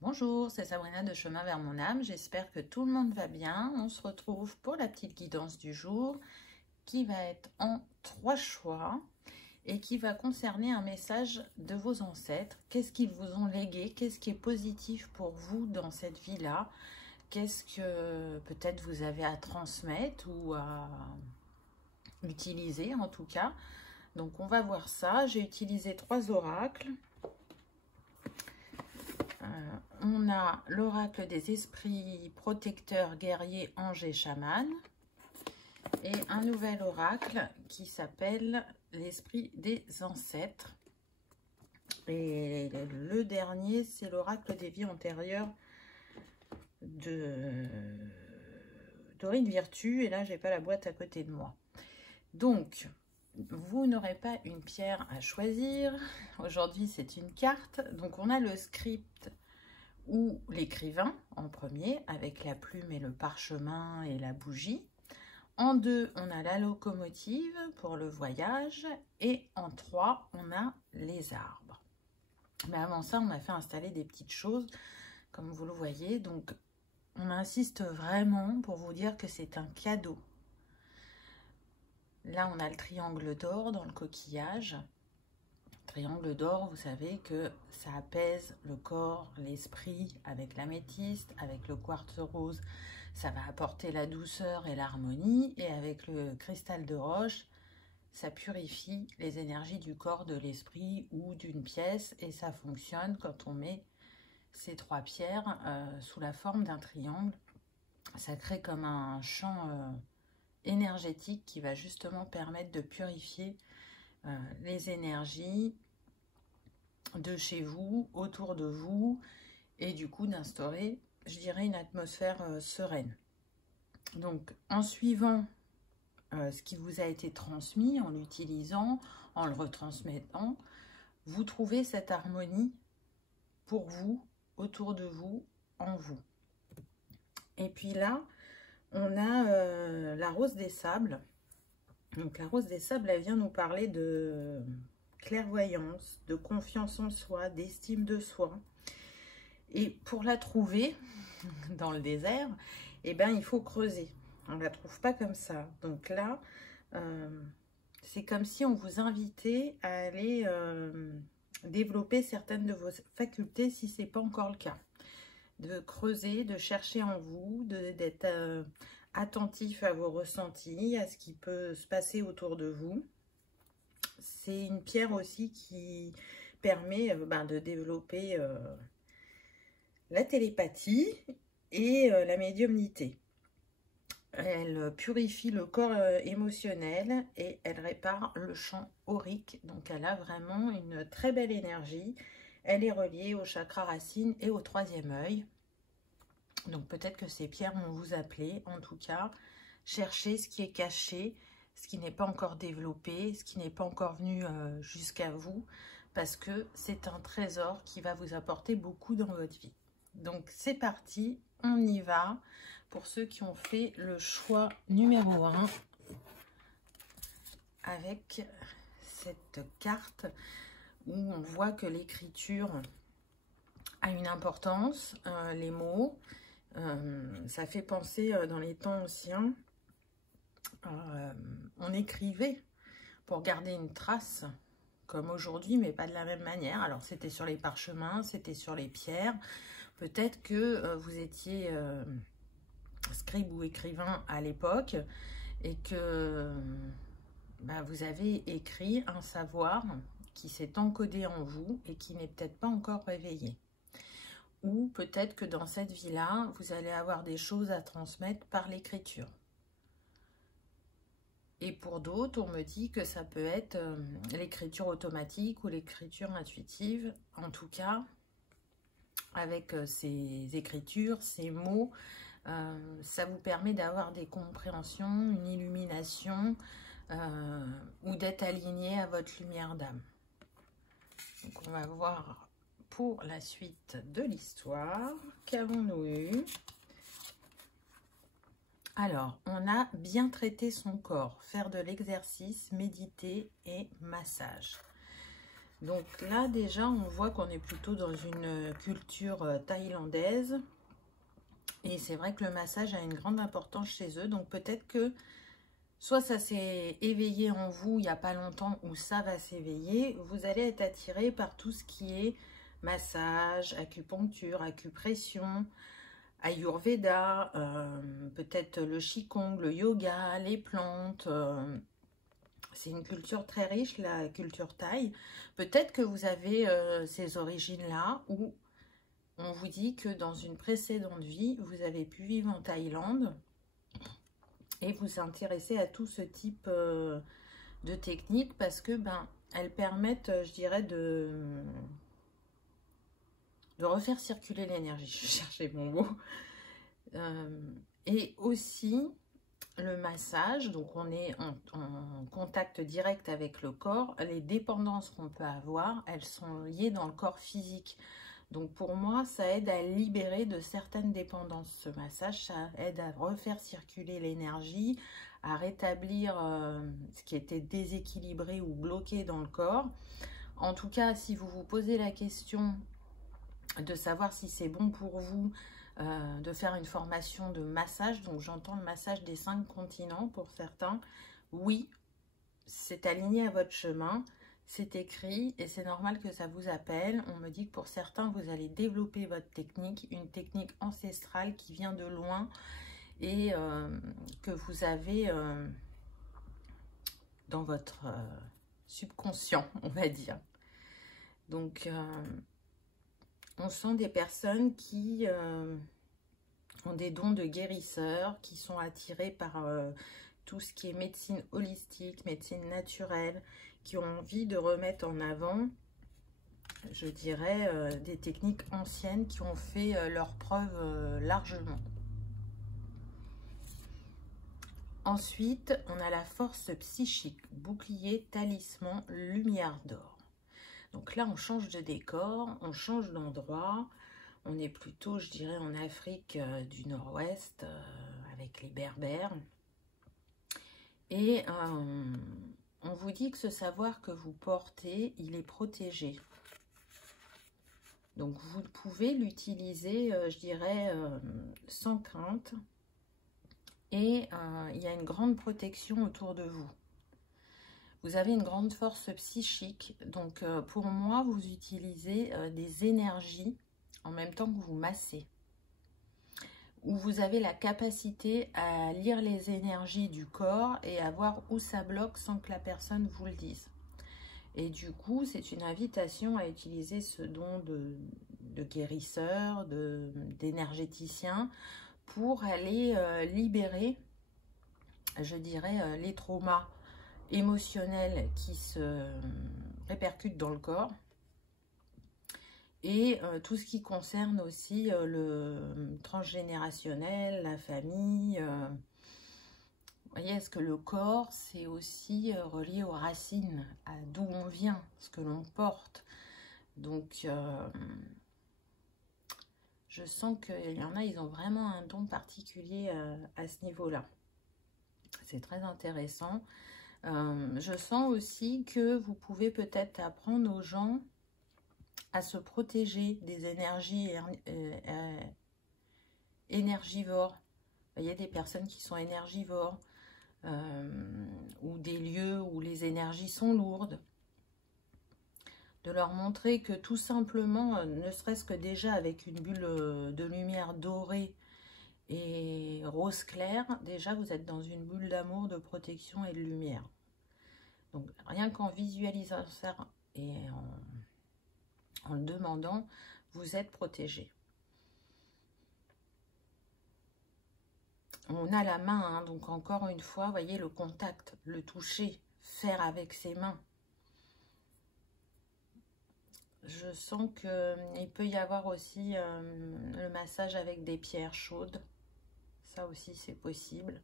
Bonjour, c'est Sabrina de Chemin vers mon âme. J'espère que tout le monde va bien. On se retrouve pour la petite guidance du jour qui va être en 3 choix et qui va concerner un message de vos ancêtres. Qu'est-ce qu'ils vous ont légué? Qu'est-ce qui est positif pour vous dans cette vie-là? Qu'est-ce que peut-être vous avez à transmettre ou à utiliser en tout cas? Donc on va voir ça. J'ai utilisé 3 oracles. On a l'oracle des esprits protecteurs, guerriers, anges et chamans. Et un nouvel oracle qui s'appelle l'esprit des ancêtres. Et le dernier, c'est l'oracle des vies antérieures de Dorine Virtue. Et là, j'ai pas la boîte à côté de moi. Donc, vous n'aurez pas une pierre à choisir. Aujourd'hui, c'est une carte. Donc, on a le script ou l'écrivain en premier, avec la plume et le parchemin et la bougie. En 2, on a la locomotive pour le voyage. Et en 3, on a les arbres. Mais avant ça, on m'a fait installer des petites choses, comme vous le voyez. Donc, on insiste vraiment pour vous dire que c'est un cadeau. Là, on a le triangle d'or dans le coquillage. Triangle d'or, vous savez que ça apaise le corps, l'esprit avec l'améthyste, avec le quartz rose, ça va apporter la douceur et l'harmonie. Et avec le cristal de roche, ça purifie les énergies du corps, de l'esprit ou d'une pièce. Et ça fonctionne quand on met ces 3 pierres sous la forme d'un triangle. Ça crée comme un champ énergétique qui va justement permettre de purifier les énergies de chez vous, autour de vous, et du coup d'instaurer, je dirais, une atmosphère sereine. Donc, en suivant ce qui vous a été transmis, en l'utilisant, en le retransmettant, vous trouvez cette harmonie pour vous, autour de vous, en vous. Et puis là, on a la rose des sables. Donc, la rose des sables, elle vient nous parler de clairvoyance, de confiance en soi, d'estime de soi. Et pour la trouver dans le désert, eh ben, il faut creuser. On ne la trouve pas comme ça. Donc là, c'est comme si on vous invitait à aller développer certaines de vos facultés si ce n'est pas encore le cas. De creuser, de chercher en vous, d'être attentif à vos ressentis, à ce qui peut se passer autour de vous. C'est une pierre aussi qui permet de développer la télépathie et la médiumnité. Elle purifie le corps émotionnel et elle répare le champ aurique. Donc elle a vraiment une très belle énergie. Elle est reliée au chakra racine et au 3e œil. Donc peut-être que ces pierres vont vous appeler. En tout cas, cherchez ce qui est caché, ce qui n'est pas encore développé, ce qui n'est pas encore venu jusqu'à vous. Parce que c'est un trésor qui va vous apporter beaucoup dans votre vie. Donc c'est parti, on y va. Pour ceux qui ont fait le choix numéro 1 avec cette carte où on voit que l'écriture a une importance, les mots, ça fait penser dans les temps anciens, on écrivait pour garder une trace comme aujourd'hui, mais pas de la même manière. Alors c'était sur les parchemins, c'était sur les pierres. Peut-être que vous étiez scribe ou écrivain à l'époque et que vous avez écrit un savoir qui s'est encodé en vous et qui n'est peut-être pas encore réveillé. Ou peut-être que dans cette vie-là, vous allez avoir des choses à transmettre par l'écriture. Et pour d'autres, on me dit que ça peut être l'écriture automatique ou l'écriture intuitive. En tout cas, avec ces écritures, ces mots, ça vous permet d'avoir des compréhensions, une illumination ou d'être aligné à votre lumière d'âme. Donc on va voir pour la suite de l'histoire. Qu'avons-nous eu? Alors, on a bien traité son corps, faire de l'exercice, méditer et massage. Donc là, déjà, on voit qu'on est plutôt dans une culture thaïlandaise. Et c'est vrai que le massage a une grande importance chez eux. Donc peut-être que soit ça s'est éveillé en vous il n'y a pas longtemps, ou ça va s'éveiller. Vous allez être attiré par tout ce qui est massage, acupuncture, acupression, Ayurveda, peut-être le Qigong, le yoga, les plantes. C'est une culture très riche, la culture thaï. Peut-être que vous avez ces origines-là, ou on vous dit que dans une précédente vie, vous avez pu vivre en Thaïlande et vous intéresser à tout ce type de techniques parce que elles permettent, je dirais, de refaire circuler l'énergie. Je cherchais mon mot. Et aussi le massage, donc on est en contact direct avec le corps. Les dépendances qu'on peut avoir, elles sont liées dans le corps physique. Donc pour moi, ça aide à libérer de certaines dépendances. Ce massage, ça aide à refaire circuler l'énergie, à rétablir ce qui était déséquilibré ou bloqué dans le corps. En tout cas, si vous vous posez la question de savoir si c'est bon pour vous de faire une formation de massage, donc j'entends le massage des 5 continents pour certains, oui, c'est aligné à votre chemin, c'est écrit et c'est normal que ça vous appelle. On me dit que pour certains, vous allez développer votre technique, une technique ancestrale qui vient de loin et que vous avez dans votre subconscient, on va dire. Donc, on sent des personnes qui ont des dons de guérisseurs, qui sont attirés par tout ce qui est médecine holistique, médecine naturelle, qui ont envie de remettre en avant, je dirais, des techniques anciennes qui ont fait leurs preuves largement. Ensuite, on a la force psychique, bouclier, talisman, lumière d'or. Donc là, on change de décor, on change d'endroit. On est plutôt, je dirais, en Afrique du Nord-Ouest, avec les Berbères. Et on vous dit que ce savoir que vous portez, il est protégé. Donc, vous pouvez l'utiliser, je dirais, sans crainte. Et il y a une grande protection autour de vous. Vous avez une grande force psychique. Donc, pour moi, vous utilisez des énergies en même temps que vous massez. Où vous avez la capacité à lire les énergies du corps et à voir où ça bloque sans que la personne vous le dise. Et du coup, c'est une invitation à utiliser ce don de guérisseur, d'énergéticien, pour aller libérer, je dirais, les traumas émotionnels qui se répercutent dans le corps. Et tout ce qui concerne aussi le transgénérationnel, la famille. Vous voyez, est-ce que le corps, c'est aussi relié aux racines, à d'où on vient, ce que l'on porte. Donc, je sens qu'il y en a, ils ont vraiment un don particulier à ce niveau-là. C'est très intéressant. Je sens aussi que vous pouvez peut-être apprendre aux gens à se protéger des énergies énergivores. Il y a des personnes qui sont énergivores ou des lieux où les énergies sont lourdes. De leur montrer que tout simplement, ne serait-ce que déjà avec une bulle de lumière dorée et rose clair, déjà vous êtes dans une bulle d'amour, de protection et de lumière. Donc rien qu'en visualisant ça et en le demandant, vous êtes protégé. On a la main, hein, donc encore une fois, voyez le contact, le toucher, faire avec ses mains. Je sens qu'il peut y avoir aussi le massage avec des pierres chaudes. Ça aussi, c'est possible.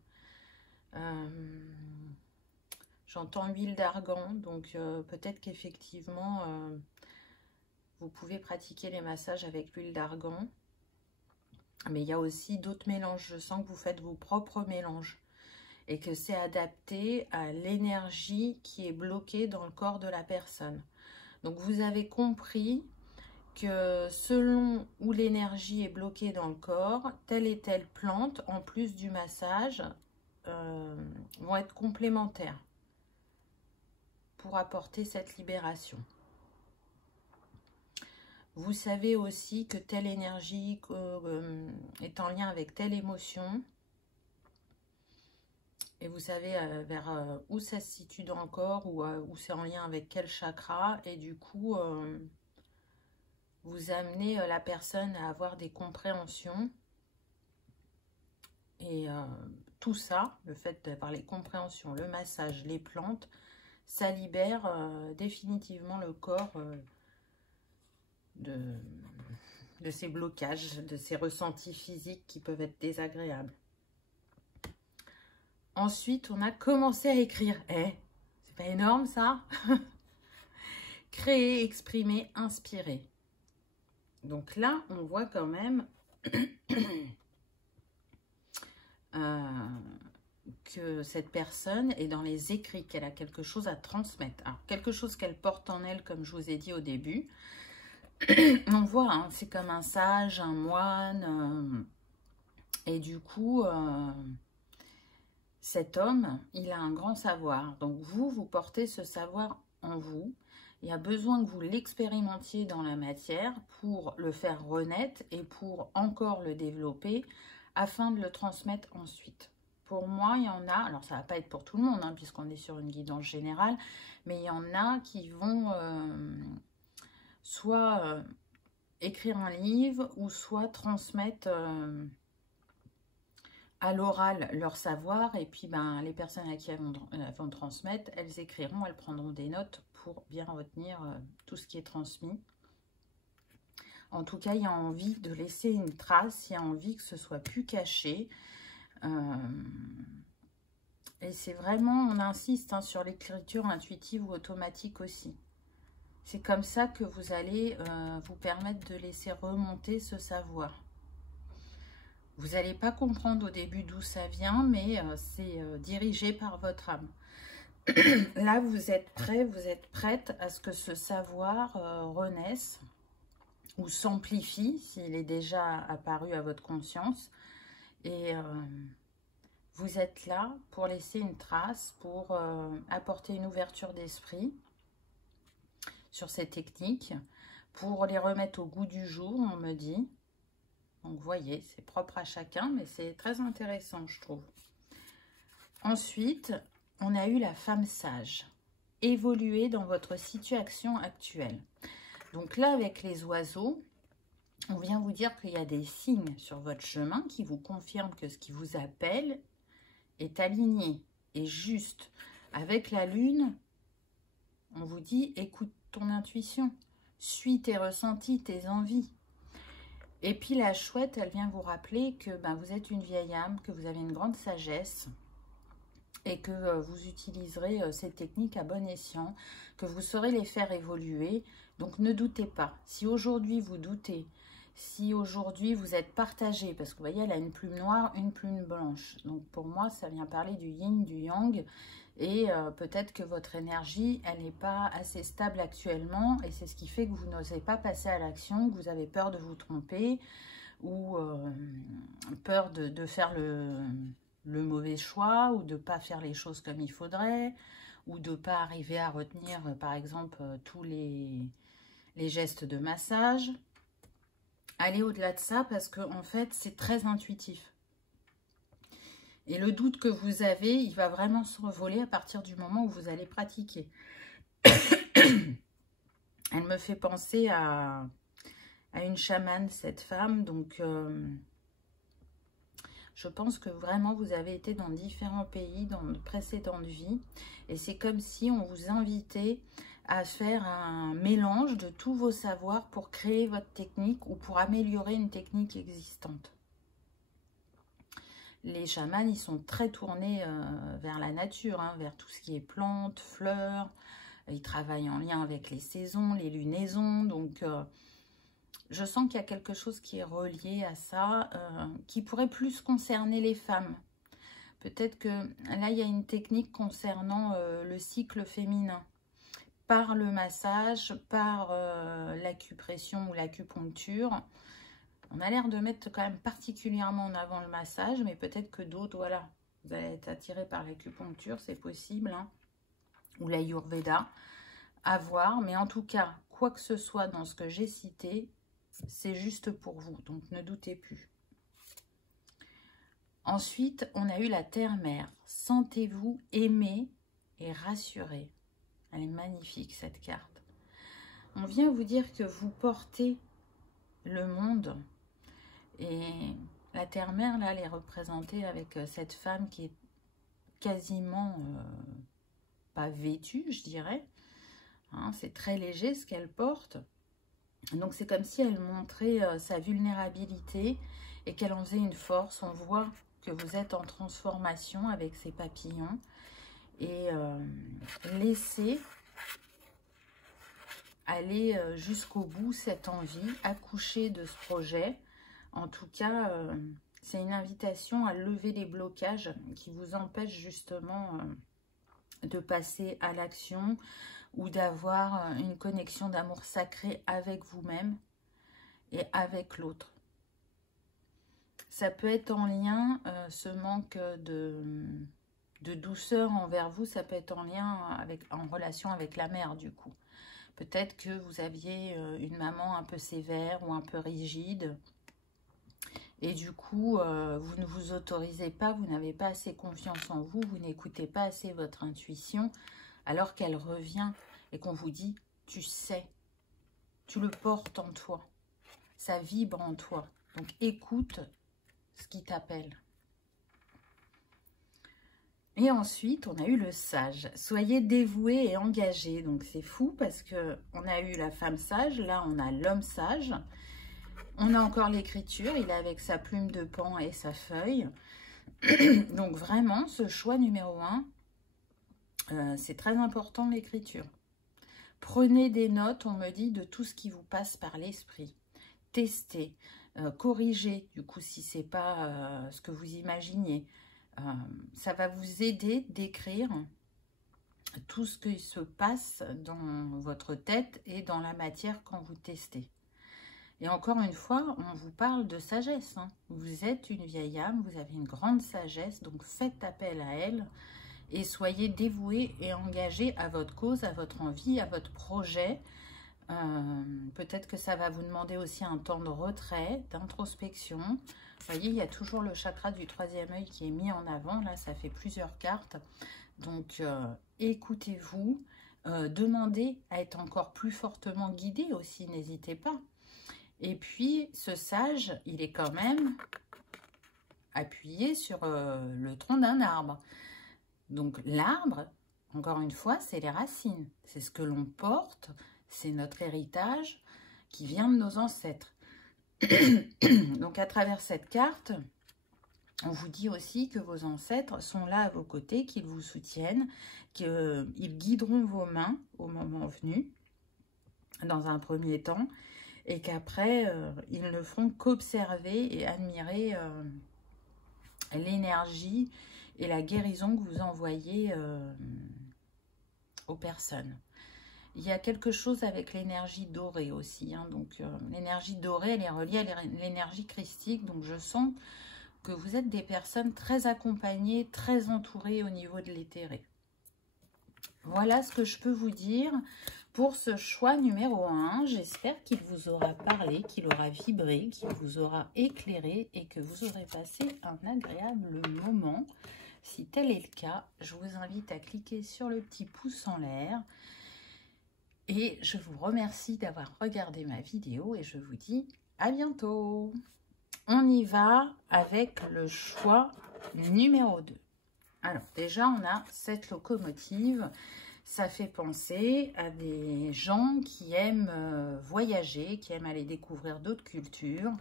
J'entends l'huile d'argan, donc peut-être qu'effectivement, vous pouvez pratiquer les massages avec l'huile d'argan. Mais il y a aussi d'autres mélanges. Je sens que vous faites vos propres mélanges et que c'est adapté à l'énergie qui est bloquée dans le corps de la personne. Donc, vous avez compris que selon où l'énergie est bloquée dans le corps, telle et telle plante, en plus du massage, vont être complémentaires pour apporter cette libération. Vous savez aussi que telle énergie est en lien avec telle émotion. Et vous savez vers où ça se situe dans le corps ou où c'est en lien avec quel chakra. Et du coup, vous amenez la personne à avoir des compréhensions. Et tout ça, le fait d'avoir les compréhensions, le massage, les plantes, ça libère définitivement le corps de ces blocages, de ces ressentis physiques qui peuvent être désagréables. Ensuite, on a commencé à écrire. C'est pas énorme ça? Créer, exprimer, inspirer. Donc là, on voit quand même que cette personne est dans les écrits, qu'elle a quelque chose à transmettre. Alors, quelque chose qu'elle porte en elle, comme je vous ai dit au début. On voit, hein, c'est comme un sage, un moine. Et du coup, cet homme, il a un grand savoir. Donc vous portez ce savoir en vous. Il y a besoin que vous l'expérimentiez dans la matière pour le faire renaître et pour encore le développer afin de le transmettre ensuite. Pour moi, il y en a, alors ça ne va pas être pour tout le monde, hein, puisqu'on est sur une guidance générale, mais il y en a qui vont soit écrire un livre ou soit transmettre à l'oral leur savoir, et puis les personnes à qui elles vont transmettre, elles écriront, elles prendront des notes pour bien retenir tout ce qui est transmis. En tout cas, il y a envie de laisser une trace, il y a envie que ce soit plus caché. Et c'est vraiment, on insiste hein, sur l'écriture intuitive ou automatique aussi. C'est comme ça que vous allez vous permettre de laisser remonter ce savoir. Vous n'allez pas comprendre au début d'où ça vient, mais c'est dirigé par votre âme. Là, vous êtes prêt, vous êtes prête à ce que ce savoir renaisse ou s'amplifie s'il est déjà apparu à votre conscience. Et vous êtes là pour laisser une trace, pour apporter une ouverture d'esprit sur ces techniques, pour les remettre au goût du jour, on me dit. Donc, vous voyez, c'est propre à chacun, mais c'est très intéressant, je trouve. Ensuite, on a eu la femme sage. Évoluer dans votre situation actuelle. Donc là, avec les oiseaux, on vient vous dire qu'il y a des signes sur votre chemin qui vous confirment que ce qui vous appelle est aligné et juste. Avec la lune, on vous dit, écoute ton intuition, suis tes ressentis, tes envies. Et puis la chouette, elle vient vous rappeler que vous êtes une vieille âme, que vous avez une grande sagesse et que vous utiliserez ces techniques à bon escient, que vous saurez les faire évoluer. Donc ne doutez pas. Si aujourd'hui vous doutez, si aujourd'hui vous êtes partagé, parce que vous voyez, elle a une plume noire, une plume blanche. Donc pour moi, ça vient parler du yin, du yang. Et peut-être que votre énergie, elle n'est pas assez stable actuellement. Et c'est ce qui fait que vous n'osez pas passer à l'action, que vous avez peur de vous tromper ou peur de faire le mauvais choix ou de ne pas faire les choses comme il faudrait ou de ne pas arriver à retenir, par exemple, tous les gestes de massage. Allez au-delà de ça parce que en fait, c'est très intuitif. Et le doute que vous avez, il va vraiment se revoler à partir du moment où vous allez pratiquer. Elle me fait penser à une chamane, cette femme. Donc, je pense que vraiment, vous avez été dans différents pays, dans de précédentes vies. Et c'est comme si on vous invitait à faire un mélange de tous vos savoirs pour créer votre technique ou pour améliorer une technique existante. Les chamans, ils sont très tournés vers la nature, hein, vers tout ce qui est plantes, fleurs. Ils travaillent en lien avec les saisons, les lunaisons. Donc, je sens qu'il y a quelque chose qui est relié à ça, qui pourrait plus concerner les femmes. Peut-être que là, il y a une technique concernant le cycle féminin. par le massage, par l'acupression ou l'acupuncture. On a l'air de mettre quand même particulièrement en avant le massage, mais peut-être que d'autres, voilà, vous allez être attirés par l'acupuncture, c'est possible, hein, ou l'Ayurveda, à voir. Mais en tout cas, quoi que ce soit dans ce que j'ai cité, c'est juste pour vous, donc ne doutez plus. Ensuite, on a eu la Terre-Mère. Sentez-vous aimé et rassuré. Elle est magnifique, cette carte. On vient vous dire que vous portez le monde. Et la Terre-Mère, là, elle est représentée avec cette femme qui est quasiment pas vêtue, je dirais. Hein, c'est très léger ce qu'elle porte. Donc, c'est comme si elle montrait sa vulnérabilité et qu'elle en faisait une force. On voit que vous êtes en transformation avec ces papillons. Et laissez aller jusqu'au bout cette envie, accoucher de ce projet. En tout cas, c'est une invitation à lever les blocages qui vous empêchent justement de passer à l'action ou d'avoir une connexion d'amour sacré avec vous-même et avec l'autre. Ça peut être en lien, ce manque de douceur envers vous, ça peut être en lien en relation avec la mère du coup. Peut-être que vous aviez une maman un peu sévère ou un peu rigide. Et du coup, vous ne vous autorisez pas, vous n'avez pas assez confiance en vous, vous n'écoutez pas assez votre intuition, alors qu'elle revient et qu'on vous dit, tu sais, tu le portes en toi, ça vibre en toi. Donc écoute ce qui t'appelle. Et ensuite, on a eu le sage. Soyez dévoués et engagés. Donc c'est fou parce que on a eu la femme sage, là on a l'homme sage. On a encore l'écriture, il est avec sa plume de pan et sa feuille. Donc vraiment, ce choix numéro 1, c'est très important l'écriture. Prenez des notes, on me dit, de tout ce qui vous passe par l'esprit. Testez, corrigez, du coup, si ce n'est pas ce que vous imaginiez. Ça va vous aider d'écrire tout ce qui se passe dans votre tête et dans la matière quand vous testez. Et encore une fois, on vous parle de sagesse. Hein. Vous êtes une vieille âme, vous avez une grande sagesse, donc faites appel à elle et soyez dévoués et engagés à votre cause, à votre envie, à votre projet. Peut-être que ça va vous demander aussi un temps de retrait, d'introspection. Vous voyez, il y a toujours le chakra du 3e œil qui est mis en avant. Là, ça fait plusieurs cartes. Donc, écoutez-vous. Demandez à être encore plus fortement guidé aussi, n'hésitez pas. Et puis, ce sage, il est quand même appuyé sur le tronc d'un arbre. Donc, l'arbre, encore une fois, c'est les racines. C'est ce que l'on porte, c'est notre héritage qui vient de nos ancêtres. Donc, à travers cette carte, on vous dit aussi que vos ancêtres sont là à vos côtés, qu'ils vous soutiennent, qu'ils guideront vos mains au moment venu, dans un premier temps, et qu'après, ils ne feront qu'observer et admirer l'énergie et la guérison que vous envoyez aux personnes. Il y a quelque chose avec l'énergie dorée aussi. Hein, donc, l'énergie dorée, elle est reliée à l'énergie christique. Donc, je sens que vous êtes des personnes très accompagnées, très entourées au niveau de l'éthéré. Voilà ce que je peux vous dire pour ce choix numéro 1. J'espère qu'il vous aura parlé, qu'il aura vibré, qu'il vous aura éclairé et que vous aurez passé un agréable moment. Si tel est le cas, je vous invite à cliquer sur le petit pouce en l'air. Et je vous remercie d'avoir regardé ma vidéo et je vous dis à bientôt. On y va avec le choix numéro 2. Alors déjà, on a cette locomotive. Ça fait penser à des gens qui aiment voyager, qui aiment aller découvrir d'autres cultures,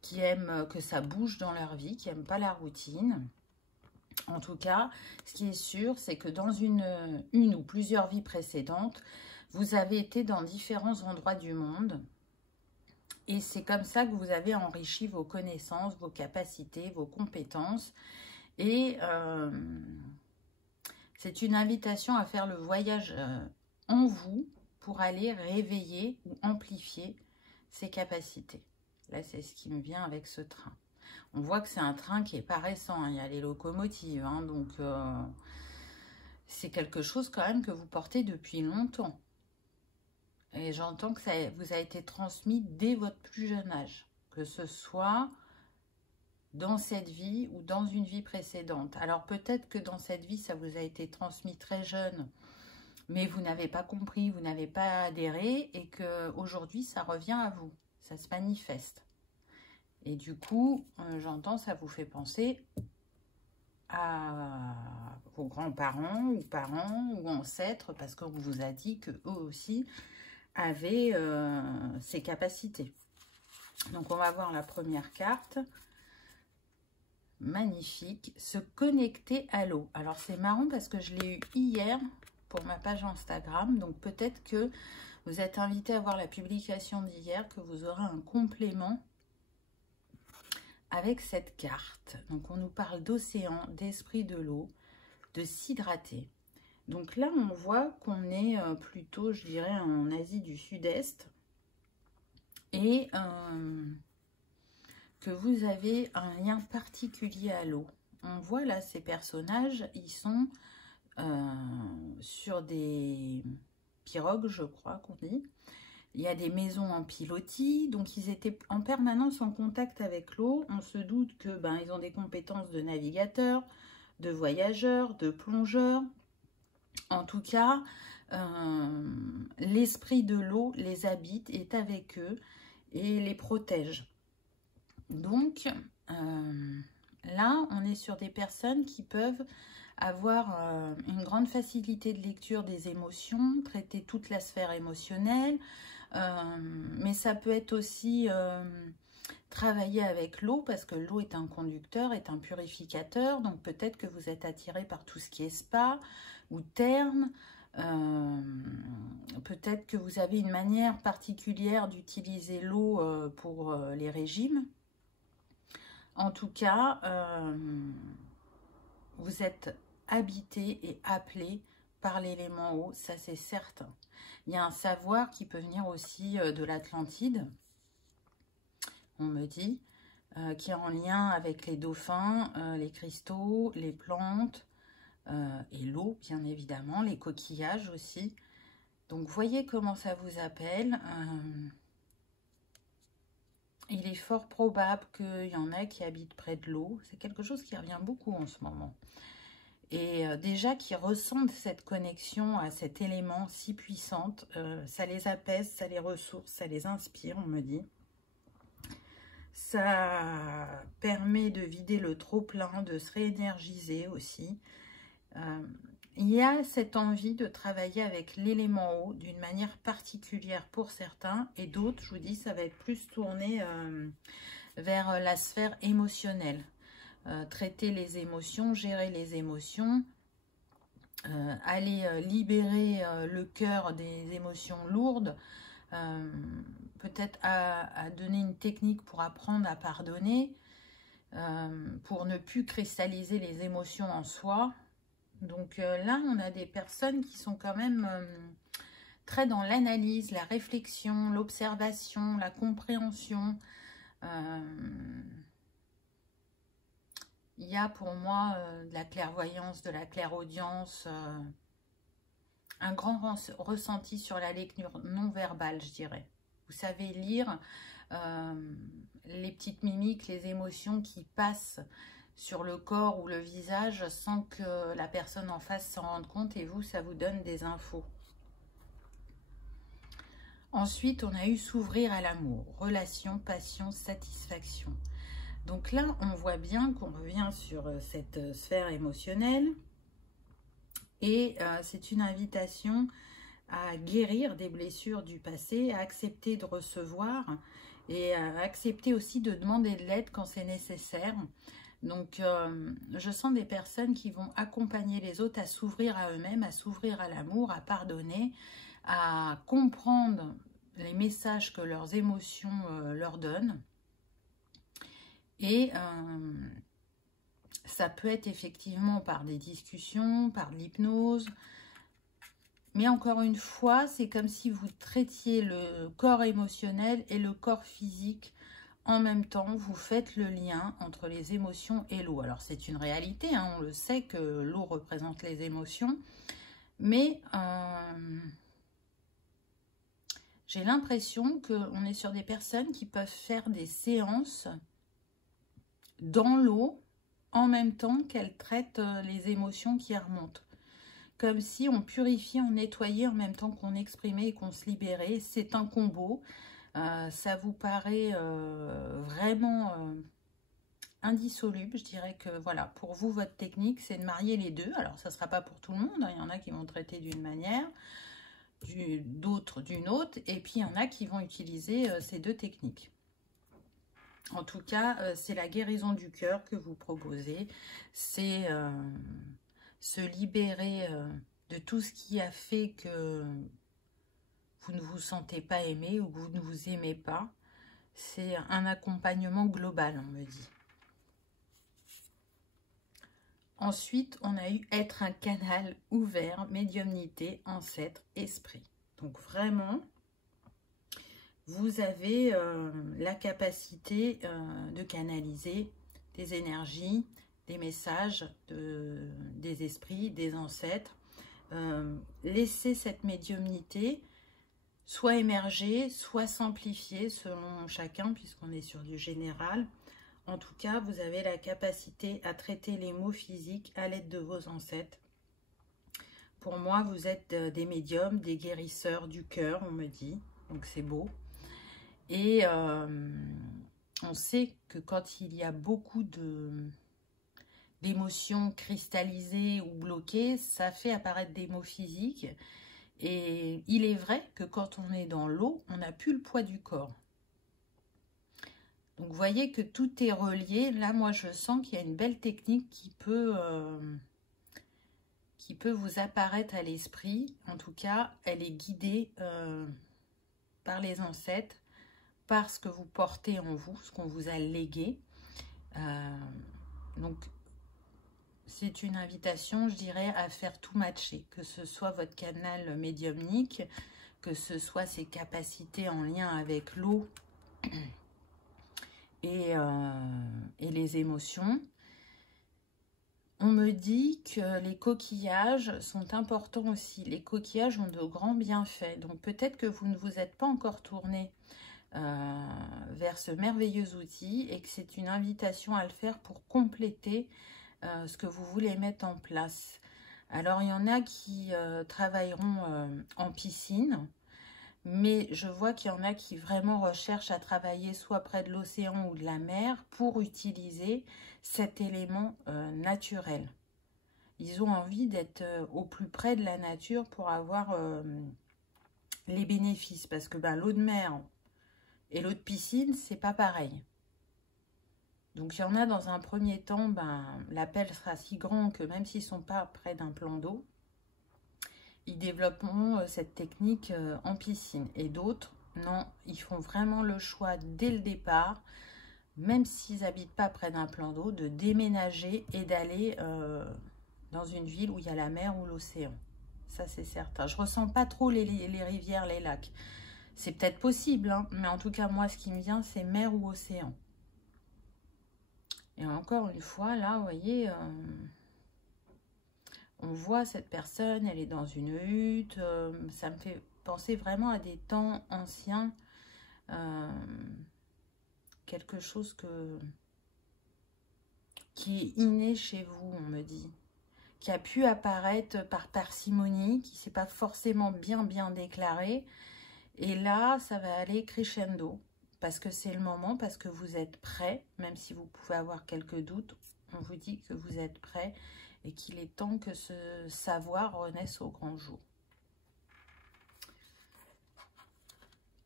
qui aiment que ça bouge dans leur vie, qui n'aiment pas la routine. En tout cas, ce qui est sûr, c'est que dans une ou plusieurs vies précédentes, vous avez été dans différents endroits du monde. Et c'est comme ça que vous avez enrichi vos connaissances, vos capacités, vos compétences. Et c'est une invitation à faire le voyage en vous pour aller réveiller ou amplifier ses capacités. Là, c'est ce qui me vient avec ce train. On voit que c'est un train qui n'est pas récent, hein. Il y a les locomotives, hein, donc c'est quelque chose quand même que vous portez depuis longtemps. Et j'entends que ça vous a été transmis dès votre plus jeune âge, que ce soit dans cette vie ou dans une vie précédente. Alors peut-être que dans cette vie, ça vous a été transmis très jeune, mais vous n'avez pas compris, vous n'avez pas adhéré, et qu'aujourd'hui, ça revient à vous, ça se manifeste. Et du coup, j'entends, ça vous fait penser à vos grands-parents ou parents ou ancêtres, parce qu'on vous a dit qu'eux aussi avaient ces capacités. Donc, on va voir la première carte. Magnifique. Se connecter à l'eau. Alors, c'est marrant parce que je l'ai eu hier pour ma page Instagram. Donc, peut-être que vous êtes invité à voir la publication d'hier, que vous aurez un complément avec cette carte. Donc, on nous parle d'océan, d'esprit de l'eau, de s'hydrater. Donc là, on voit qu'on est plutôt, je dirais, en Asie du Sud-Est. Et que vous avez un lien particulier à l'eau. On voit là ces personnages, ils sont sur des pirogues, je crois qu'on dit. Il y a des maisons en pilotis, donc ils étaient en permanence en contact avec l'eau. On se doute que ils ont des compétences de navigateurs, de voyageurs, de plongeurs. En tout cas, l'esprit de l'eau les habite, est avec eux et les protège. Donc, là, on est sur des personnes qui peuvent avoir une grande facilité de lecture des émotions, traiter toute la sphère émotionnelle, mais ça peut être aussi travailler avec l'eau, parce que l'eau est un conducteur, est un purificateur, donc peut-être que vous êtes attiré par tout ce qui est spa ou thermes, peut-être que vous avez une manière particulière d'utiliser l'eau pour les régimes. En tout cas, vous êtes habité et appelé par l'élément eau, ça c'est certain. Il y a un savoir qui peut venir aussi de l'Atlantide, on me dit, qui est en lien avec les dauphins, les cristaux, les plantes et l'eau, bien évidemment, les coquillages aussi. Donc, voyez comment ça vous appelle. Il est fort probable qu'il y en a qui habitent près de l'eau. C'est quelque chose qui revient beaucoup en ce moment. Et déjà qui ressentent cette connexion à cet élément si puissante, ça les apaise, ça les ressource, ça les inspire, on me dit. Ça permet de vider le trop-plein, de se réénergiser aussi. Il y a cette envie de travailler avec l'élément eau d'une manière particulière pour certains, et d'autres, je vous dis, ça va être plus tourné vers la sphère émotionnelle. Traiter les émotions, gérer les émotions, aller libérer le cœur des émotions lourdes, peut-être à donner une technique pour apprendre à pardonner, pour ne plus cristalliser les émotions en soi. Donc là, on a des personnes qui sont quand même très dans l'analyse, la réflexion, l'observation, la compréhension. Il y a pour moi de la clairvoyance, de la clairaudience, un grand ressenti sur la lecture non verbale, je dirais. Vous savez lire les petites mimiques, les émotions qui passent sur le corps ou le visage sans que la personne en face s'en rende compte, et vous, ça vous donne des infos. Ensuite, on a eu s'ouvrir à l'amour, relation, passion, satisfaction. Donc là, on voit bien qu'on revient sur cette sphère émotionnelle, et c'est une invitation à guérir des blessures du passé, à accepter de recevoir et à accepter aussi de demander de l'aide quand c'est nécessaire. Donc, je sens des personnes qui vont accompagner les autres à s'ouvrir à eux-mêmes, à s'ouvrir à l'amour, à pardonner, à comprendre les messages que leurs émotions leur donnent. Et ça peut être effectivement par des discussions, par de l'hypnose, Mais encore une fois, c'est comme si vous traitiez le corps émotionnel et le corps physique en même temps. Vous faites le lien entre les émotions et l'eau. Alors c'est une réalité, hein, on le sait que l'eau représente les émotions. Mais j'ai l'impression qu'on est sur des personnes qui peuvent faire des séances dans l'eau en même temps qu'elles traitent les émotions qui remontent. Comme si on purifiait, on nettoyait en même temps qu'on exprimait et qu'on se libérait. C'est un combo. Ça vous paraît vraiment indissoluble. Je dirais que voilà, pour vous, votre technique, c'est de marier les deux. Alors, ça ne sera pas pour tout le monde, hein. Il y en a qui vont traiter d'une manière, d'autres d'une autre. Et puis, il y en a qui vont utiliser ces deux techniques. En tout cas, c'est la guérison du cœur que vous proposez. C'est se libérer de tout ce qui a fait que vous ne vous sentez pas aimé ou que vous ne vous aimez pas. C'est un accompagnement global, on me dit. Ensuite, on a eu être un canal ouvert, médiumnité, ancêtre, esprit. Donc vraiment, vous avez la capacité de canaliser des énergies, des messages, des esprits, des ancêtres. Laissez cette médiumnité soit émerger, soit s'amplifier selon chacun, puisqu'on est sur du général. En tout cas, vous avez la capacité à traiter les maux physiques à l'aide de vos ancêtres. Pour moi, vous êtes des médiums, des guérisseurs du cœur, on me dit. Donc, c'est beau. Et on sait que quand il y a beaucoup d'émotions cristallisées ou bloquées, ça fait apparaître des maux physiques. Et il est vrai que quand on est dans l'eau, on n'a plus le poids du corps. Donc, vous voyez que tout est relié. Là, moi, je sens qu'il y a une belle technique qui peut vous apparaître à l'esprit. En tout cas, elle est guidée par les ancêtres, par ce que vous portez en vous, ce qu'on vous a légué. Donc, c'est une invitation, je dirais, à faire tout matcher, que ce soit votre canal médiumnique, que ce soit ses capacités en lien avec l'eau et les émotions. On me dit que les coquillages sont importants aussi. Les coquillages ont de grands bienfaits. Donc peut-être que vous ne vous êtes pas encore tourné vers ce merveilleux outil et que c'est une invitation à le faire pour compléter ce que vous voulez mettre en place. Alors, il y en a qui travailleront en piscine, mais je vois qu'il y en a qui vraiment recherchent à travailler soit près de l'océan ou de la mer pour utiliser cet élément naturel. Ils ont envie d'être au plus près de la nature pour avoir les bénéfices, parce que l'eau de mer et l'eau de piscine, c'est pas pareil. Donc, il y en a dans un premier temps, l'appel sera si grand que même s'ils ne sont pas près d'un plan d'eau, ils développeront cette technique en piscine. Et d'autres, non, ils font vraiment le choix dès le départ, même s'ils n'habitent pas près d'un plan d'eau, de déménager et d'aller dans une ville où il y a la mer ou l'océan. Ça, c'est certain. Je ne ressens pas trop les rivières, les lacs. C'est peut-être possible, hein, mais en tout cas, moi, ce qui me vient, c'est mer ou océan. Et encore une fois, là, vous voyez, on voit cette personne, elle est dans une hutte. Ça me fait penser vraiment à des temps anciens. Quelque chose qui est inné chez vous, on me dit. Qui a pu apparaître par parcimonie, qui ne s'est pas forcément bien déclaré. Et là, ça va aller crescendo. Parce que c'est le moment, parce que vous êtes prêt, même si vous pouvez avoir quelques doutes, on vous dit que vous êtes prêt et qu'il est temps que ce savoir renaisse au grand jour.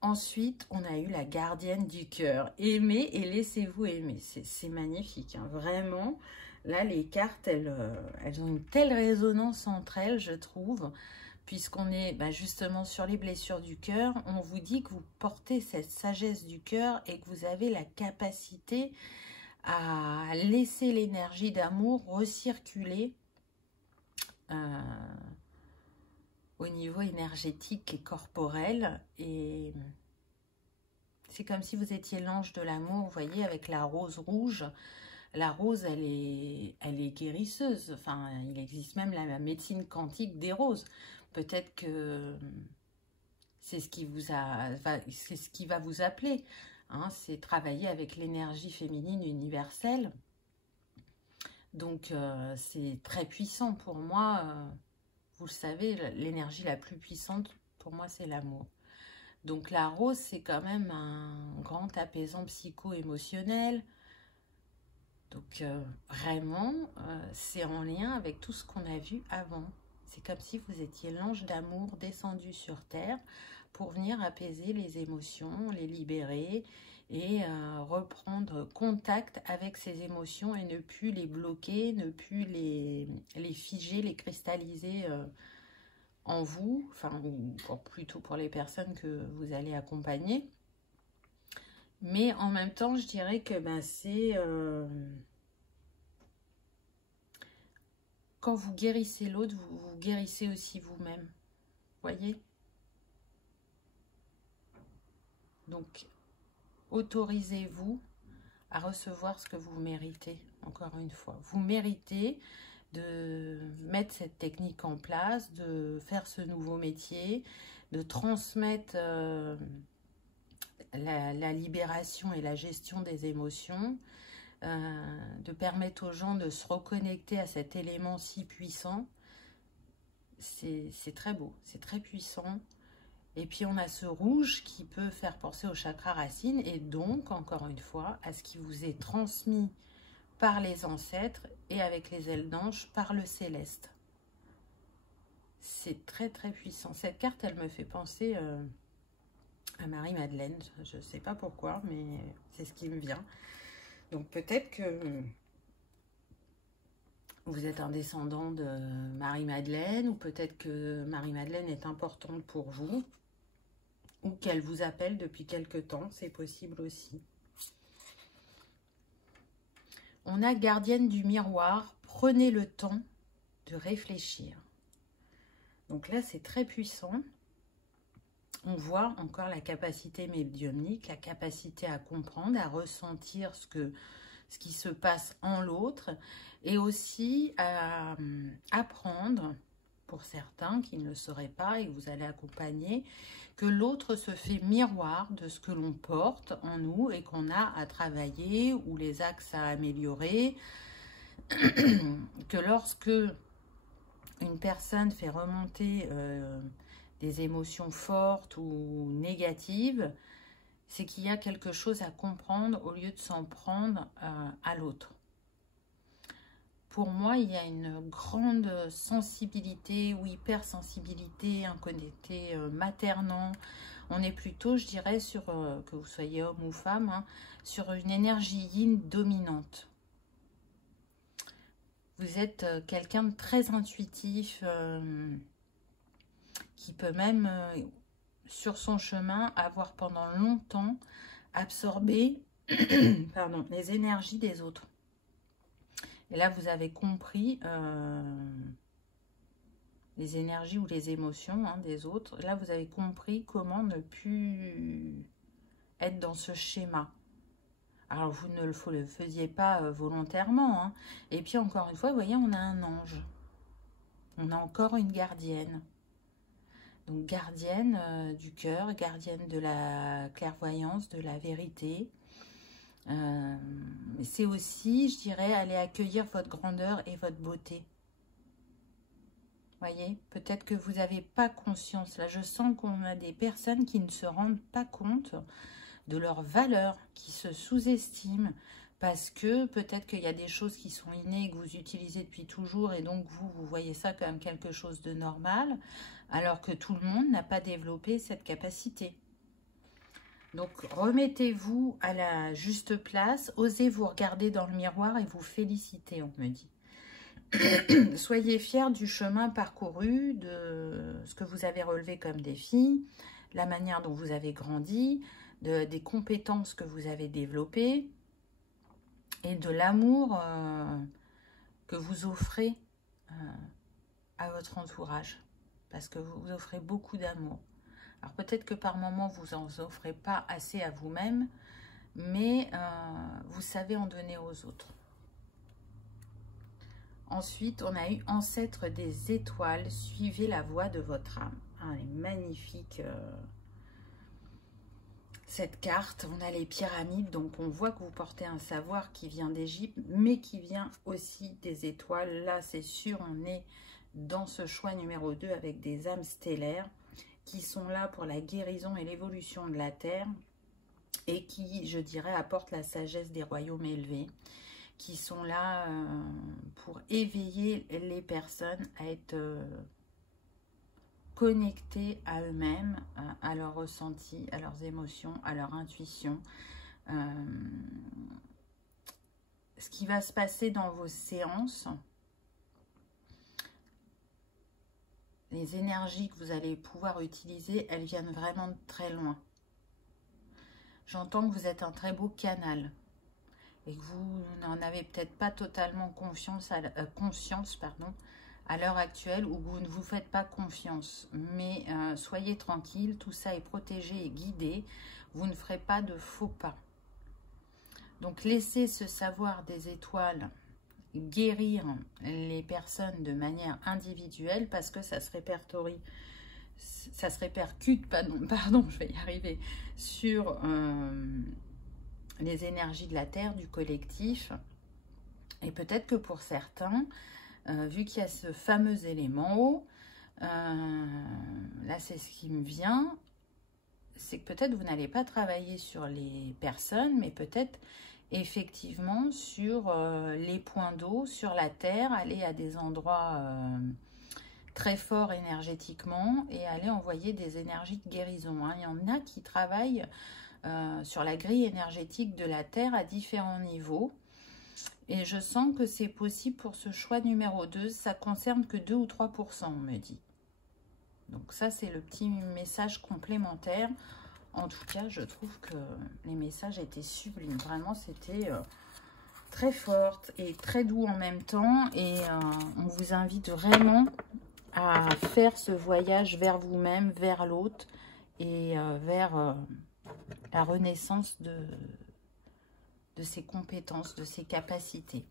Ensuite, on a eu la gardienne du cœur. Aimez et laissez-vous aimer. C'est magnifique, hein, vraiment. Là, les cartes, elles ont une telle résonance entre elles, je trouve. Puisqu'on est justement sur les blessures du cœur, on vous dit que vous portez cette sagesse du cœur et que vous avez la capacité à laisser l'énergie d'amour recirculer au niveau énergétique et corporel. Et c'est comme si vous étiez l'ange de l'amour, vous voyez, avec la rose rouge. La rose, elle est guérisseuse. Enfin, il existe même la médecine quantique des roses. Peut-être que c'est ce qui c'est ce qui va vous appeler. Hein, c'est travailler avec l'énergie féminine universelle. Donc, c'est très puissant pour moi. Vous le savez, l'énergie la plus puissante, pour moi, c'est l'amour. Donc, la rose, c'est quand même un grand apaisant psycho-émotionnel. Donc, vraiment, c'est en lien avec tout ce qu'on a vu avant. C'est comme si vous étiez l'ange d'amour descendu sur Terre pour venir apaiser les émotions, les libérer et reprendre contact avec ces émotions et ne plus les bloquer, ne plus les figer, les cristalliser en vous, enfin, ou plutôt pour les personnes que vous allez accompagner. Mais en même temps, je dirais que c'est... quand vous guérissez l'autre, vous guérissez aussi vous-même. Voyez? Donc, autorisez-vous à recevoir ce que vous méritez, encore une fois. Vous méritez de mettre cette technique en place, de faire ce nouveau métier, de transmettre la libération et la gestion des émotions, de permettre aux gens de se reconnecter à cet élément si puissant. C'est très beau, c'est très puissant. Et puis on a ce rouge qui peut faire penser au chakra racine et donc, encore une fois, à ce qui vous est transmis par les ancêtres et avec les ailes d'ange par le céleste. C'est très très puissant. Cette carte, elle me fait penser à Marie-Madeleine. Je ne sais pas pourquoi, mais c'est ce qui me vient. Donc peut-être que vous êtes un descendant de Marie-Madeleine, ou peut-être que Marie-Madeleine est importante pour vous, ou qu'elle vous appelle depuis quelque temps, c'est possible aussi. On a gardienne du miroir, prenez le temps de réfléchir. Donc là, c'est très puissant. On voit encore la capacité médiumnique, la capacité à comprendre, à ressentir ce qui se passe en l'autre, et aussi à apprendre, pour certains qui ne le sauraient pas et que vous allez accompagner, que l'autre se fait miroir de ce que l'on porte en nous et qu'on a à travailler ou les axes à améliorer, que lorsque une personne fait remonter des émotions fortes ou négatives, c'est qu'il y a quelque chose à comprendre au lieu de s'en prendre à l'autre. Pour moi, il y a une grande sensibilité ou hypersensibilité, un côté maternant. On est plutôt, je dirais, sur, que vous soyez homme ou femme, hein, sur une énergie yin dominante. Vous êtes quelqu'un de très intuitif, qui peut même, sur son chemin, avoir pendant longtemps absorbé pardon, les énergies des autres. Et là, vous avez compris les énergies ou les émotions des autres. Là, vous avez compris comment ne plus être dans ce schéma. Alors, vous ne le faisiez pas volontairement. Hein. Et puis, encore une fois, vous voyez, on a un ange. On a encore une gardienne. Donc, gardienne du cœur, gardienne de la clairvoyance, de la vérité. C'est aussi, je dirais, aller accueillir votre grandeur et votre beauté. Voyez, peut-être que vous n'avez pas conscience. Là, je sens qu'on a des personnes qui ne se rendent pas compte de leur valeur, qui se sous-estiment, parce que peut-être qu'il y a des choses qui sont innées, que vous utilisez depuis toujours, et donc vous voyez ça comme quelque chose de normal, alors que tout le monde n'a pas développé cette capacité. Donc, remettez-vous à la juste place, osez vous regarder dans le miroir et vous féliciter, on me dit. Soyez fiers du chemin parcouru, de ce que vous avez relevé comme défi, la manière dont vous avez grandi, des compétences que vous avez développées et de l'amour que vous offrez à votre entourage. parce que vous vous offrez beaucoup d'amour. Alors peut-être que par moment, vous n'en offrez pas assez à vous-même, mais vous savez en donner aux autres. Ensuite, on a eu ancêtre des étoiles, suivez la voie de votre âme. Ah, elle est magnifique cette carte. On a les pyramides, donc on voit que vous portez un savoir qui vient d'Égypte, mais qui vient aussi des étoiles. Là, c'est sûr, on est dans ce choix numéro 2 avec des âmes stellaires qui sont là pour la guérison et l'évolution de la Terre et qui, je dirais, apportent la sagesse des royaumes élevés, qui sont là pour éveiller les personnes à être connectées à eux-mêmes, à leurs ressentis, à leurs émotions, à leur intuition. Ce qui va se passer dans vos séances, les énergies que vous allez pouvoir utiliser, elles viennent vraiment de très loin. J'entends que vous êtes un très beau canal et que vous n'en avez peut-être pas totalement conscience à l'heure actuelle, ou vous ne vous faites pas confiance. Mais soyez tranquille, tout ça est protégé et guidé. Vous ne ferez pas de faux pas. Donc laissez ce savoir des étoiles guérir les personnes de manière individuelle, parce que ça se répertorie, ça se répercute, pardon, je vais y arriver, sur les énergies de la Terre, du collectif. Et peut-être que pour certains, vu qu'il y a ce fameux élément eau, là c'est ce qui me vient, c'est que peut-être vous n'allez pas travailler sur les personnes, mais peut-être effectivement sur les points d'eau, sur la Terre, aller à des endroits très forts énergétiquement et aller envoyer des énergies de guérison. Hein. Il y en a qui travaillent sur la grille énergétique de la Terre à différents niveaux. Et je sens que c'est possible pour ce choix numéro 2. Ça concerne que 2 ou 3%, on me dit. Donc ça, c'est le petit message complémentaire. En tout cas, je trouve que les messages étaient sublimes. Vraiment, c'était très fort et très doux en même temps. Et on vous invite vraiment à faire ce voyage vers vous-même, vers l'autre et vers la renaissance de ses compétences, de ses capacités.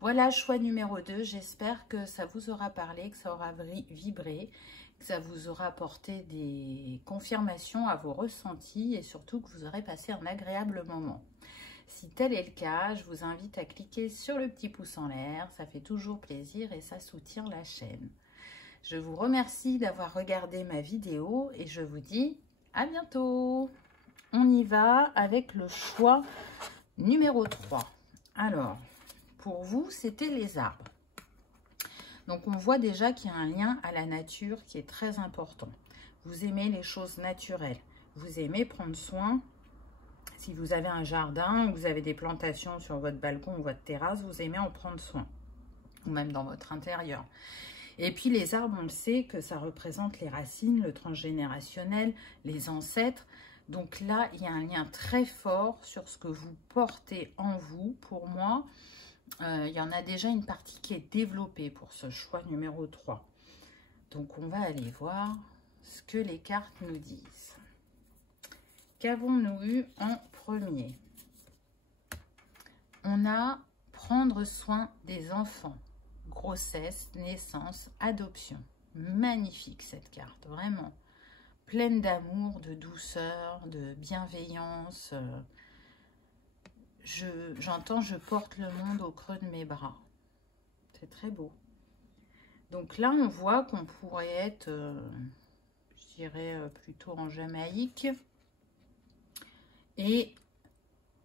Voilà, choix numéro 2. J'espère que ça vous aura parlé, que ça aura vibré, que ça vous aura apporté des confirmations à vos ressentis et surtout que vous aurez passé un agréable moment. Si tel est le cas, je vous invite à cliquer sur le petit pouce en l'air. Ça fait toujours plaisir et ça soutient la chaîne. Je vous remercie d'avoir regardé ma vidéo et je vous dis à bientôt. On y va avec le choix numéro 3. Alors, pour vous, c'était les arbres. Donc, on voit déjà qu'il y a un lien à la nature qui est très important. Vous aimez les choses naturelles. Vous aimez prendre soin. Si vous avez un jardin, ou vous avez des plantations sur votre balcon ou votre terrasse, vous aimez en prendre soin. Ou même dans votre intérieur. Et puis, les arbres, on le sait que ça représente les racines, le transgénérationnel, les ancêtres. Donc là, il y a un lien très fort sur ce que vous portez en vous. Pour moi, il y en a déjà une partie qui est développée pour ce choix numéro 3. Donc, on va aller voir ce que les cartes nous disent. Qu'avons-nous eu en premier? On a prendre soin des enfants. Grossesse, naissance, adoption. Magnifique cette carte, vraiment. Pleine d'amour, de douceur, de bienveillance. J'entends, je porte le monde au creux de mes bras. C'est très beau. Donc là, on voit qu'on pourrait être, je dirais, plutôt en Jamaïque. Et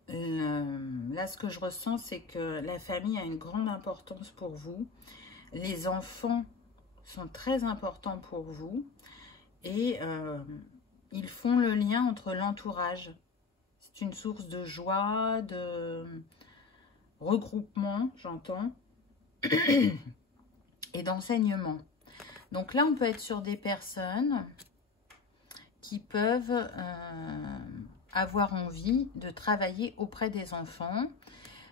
là, ce que je ressens, c'est que la famille a une grande importance pour vous. Les enfants sont très importants pour vous. Et ils font le lien entre l'entourage. C'est une source de joie, de regroupement, j'entends, et d'enseignement. Donc là, on peut être sur des personnes qui peuvent avoir envie de travailler auprès des enfants,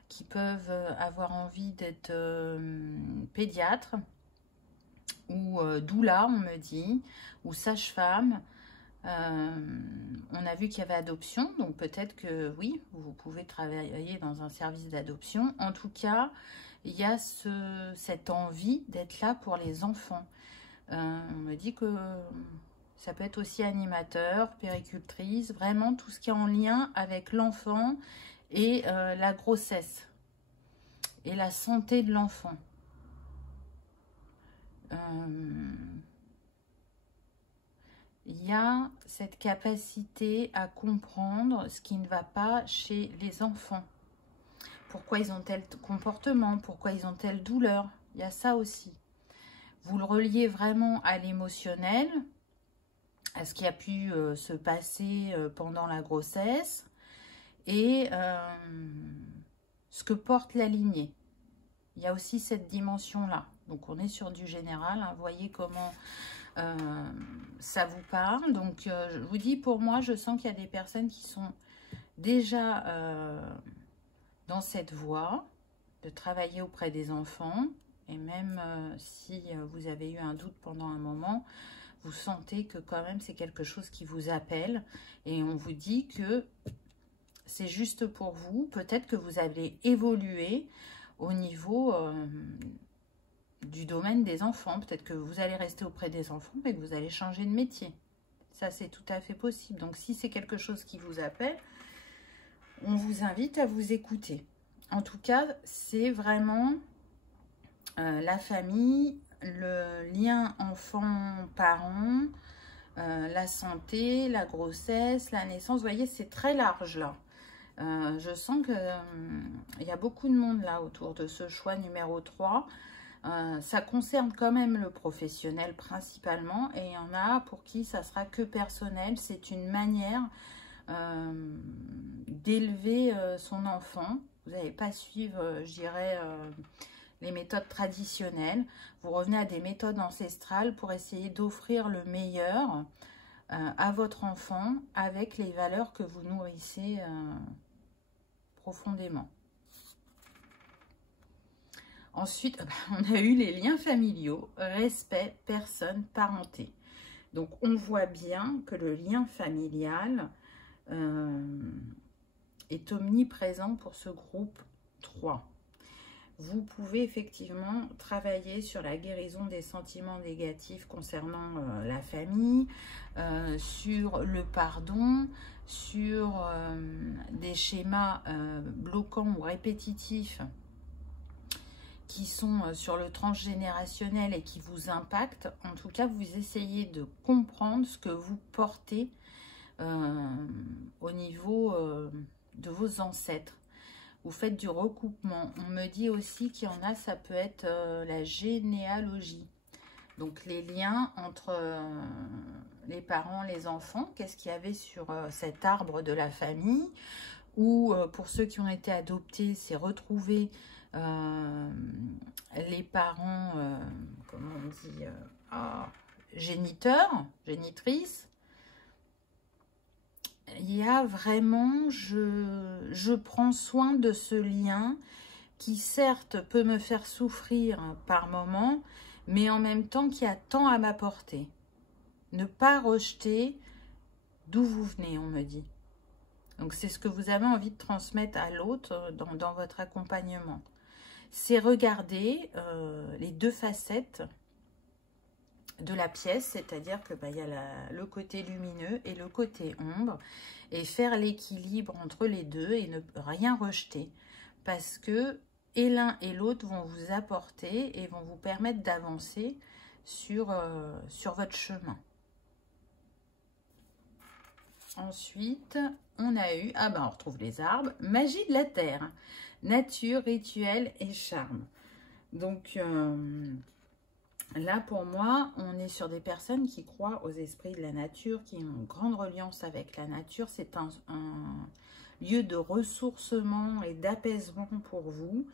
qui peuvent avoir envie d'être pédiatre, ou doula, on me dit, ou sage-femme. On a vu qu'il y avait adoption, donc peut-être que oui, vous pouvez travailler dans un service d'adoption. En tout cas, il y a cette envie d'être là pour les enfants. On me dit que ça peut être aussi animateur, péricultrice, vraiment tout ce qui est en lien avec l'enfant et la grossesse et la santé de l'enfant. Il y a cette capacité à comprendre ce qui ne va pas chez les enfants. Pourquoi ils ont tel comportement, pourquoi ils ont telle douleur. Il y a ça aussi. Vous le reliez vraiment à l'émotionnel, à ce qui a pu se passer pendant la grossesse et ce que porte la lignée. Il y a aussi cette dimension-là. Donc, on est sur du général. Hein. Vous voyez comment ça vous parle. Donc, je vous dis, pour moi, je sens qu'il y a des personnes qui sont déjà dans cette voie de travailler auprès des enfants. Et même si vous avez eu un doute pendant un moment, vous sentez que quand même, c'est quelque chose qui vous appelle. Et on vous dit que c'est juste pour vous. Peut-être que vous allez évoluer au niveau du domaine des enfants. Peut-être que vous allez rester auprès des enfants, mais que vous allez changer de métier. Ça, c'est tout à fait possible. Donc, si c'est quelque chose qui vous appelle, on vous invite à vous écouter. En tout cas, c'est vraiment la famille, le lien enfant-parent, la santé, la grossesse, la naissance. Vous voyez, c'est très large là. Je sens qu'il y a beaucoup de monde là autour de ce choix numéro 3. Ça concerne quand même le professionnel principalement et il y en a pour qui ça sera que personnel. C'est une manière d'élever son enfant. Vous n'allez pas suivre, je dirais, les méthodes traditionnelles. Vous revenez à des méthodes ancestrales pour essayer d'offrir le meilleur à votre enfant avec les valeurs que vous nourrissez profondément. Ensuite, on a eu les liens familiaux, respect, personne, parenté. Donc, on voit bien que le lien familial est omniprésent pour ce groupe 3. Vous pouvez effectivement travailler sur la guérison des sentiments négatifs concernant la famille, sur le pardon, sur des schémas bloquants ou répétitifs qui sont sur le transgénérationnel et qui vous impactent. En tout cas, vous essayez de comprendre ce que vous portez au niveau de vos ancêtres. Vous faites du recoupement. On me dit aussi qu'il y en a, ça peut être la généalogie. Donc, les liens entre les parents, les enfants. Qu'est-ce qu'il y avait sur cet arbre de la famille? Ou pour ceux qui ont été adoptés, c'est retrouver les parents, comment on dit, géniteurs, génitrices. Il y a vraiment, je prends soin de ce lien qui certes peut me faire souffrir par moment, mais en même temps qui a tant à m'apporter. Ne pas rejeter d'où vous venez, on me dit. Donc c'est ce que vous avez envie de transmettre à l'autre dans votre accompagnement. C'est regarder les deux facettes de la pièce, c'est-à-dire que y a le côté lumineux et le côté ombre, et faire l'équilibre entre les deux et ne rien rejeter, parce que et l'un et l'autre vont vous apporter et vont vous permettre d'avancer sur votre chemin. Ensuite, on a eu, on retrouve les arbres, magie de la terre, nature, rituel et charme. Donc, là, pour moi, on est sur des personnes qui croient aux esprits de la nature, qui ont une grande reliance avec la nature. C'est un lieu de ressourcement et d'apaisement pour vous.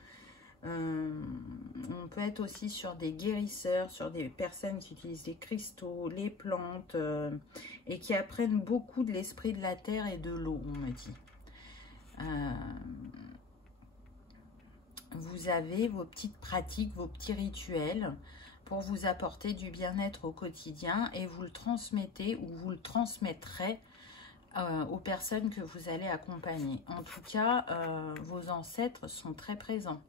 On peut être aussi sur des guérisseurs, sur des personnes qui utilisent les cristaux, les plantes et qui apprennent beaucoup de l'esprit de la terre et de l'eau, on me dit. Vous avez vos petites pratiques, vos petits rituels pour vous apporter du bien-être au quotidien et vous le transmettez ou vous le transmettrez aux personnes que vous allez accompagner. En tout cas, vos ancêtres sont très présents.